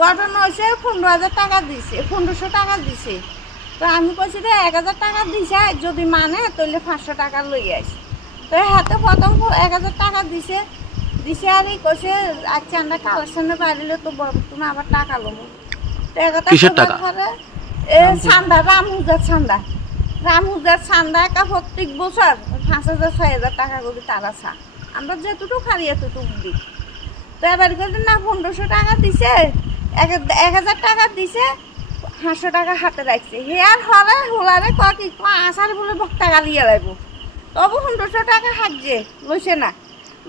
ঘটনা হয়েছে 15,000 টাকা দিছে, 1500 টাকা দিছে। তো আমি কইছি যে 1000 টাকা দিছে, যদি মানে তাহলে 500 টাকা লই আসি। তো হাতে প্রথম 1000 টাকা দিছে আর কইছে আচ্ছা আমরা কালেকশনে পারিলে তো তুমি আবার টাকা লমু। তো কিসের টাকা? চান্দা, রামুজার চান্দা একটা প্রত্যেক বছর 5,000 6,000 টাকা করে তারা চা। আমরা যেটুকু খারি এতটুকু দিই। তো এবার করে না 1500 টাকা দিছে, 1000 টাকা দিছে, 500 টাকা হাতে রাখছে। হে আর হলে হোলারে কি আসার বলে বক্তা গালিয়ে লাগবো, তবু 1500 টাকা হাঁকছে লইছে না।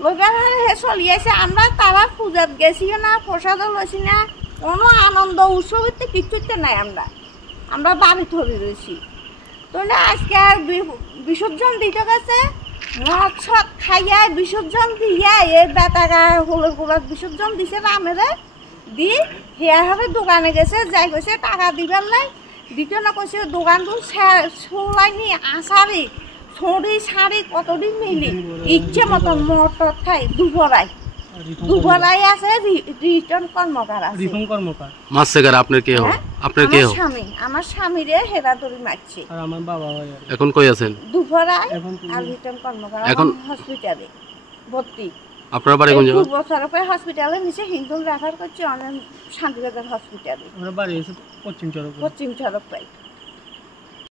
লইবার হে চলিয়েছে। আমরা তারা পূজাত গেছিও না, প্রসাদও লইছি না, কোনো আনন্দ উৎসবের কিছুতে নাই। আমরা বাড়ি ধরে রয়েছি। তো না আজকে আর বিসর্জন দিতে গেছে, মদ সদ খাইয়া বিসর্জন দিয়া এই বেটাগা হলের গোড়ার বিসর্জন দিছে রামেরে দি হেয়া হবে দোকানে গেছে, যাই গেছে টাকা দিবার লাই দিতে না কইছে দোকানটো সোলাইনি আসারি ছড়ি শাড়ি কতদিন মিলি ইচ্ছে মতন মটর খাই দুপুরাই আছে রিটার্ন কর্মকার আছে। মারছে কারা? আপনার কে হো? আপনার কে হো? আমার স্বামীরে হেরা ধরে মারছে। আর আমার বাবা এখন কই আছেন? দুপুরাই আর রিটার্ন কর্মকার এখন হসপিটালে ভর্তি। আপনার বাড়ি কোন জায়গা? 2 বছর পরে হসপিটালে নিচে হিন্দুল রেফার করছে অনেক শান্তিবাজার হসপিটালে। আমার বাড়ি হচ্ছে পশ্চিম চরক। পশ্চিম চরক পাই।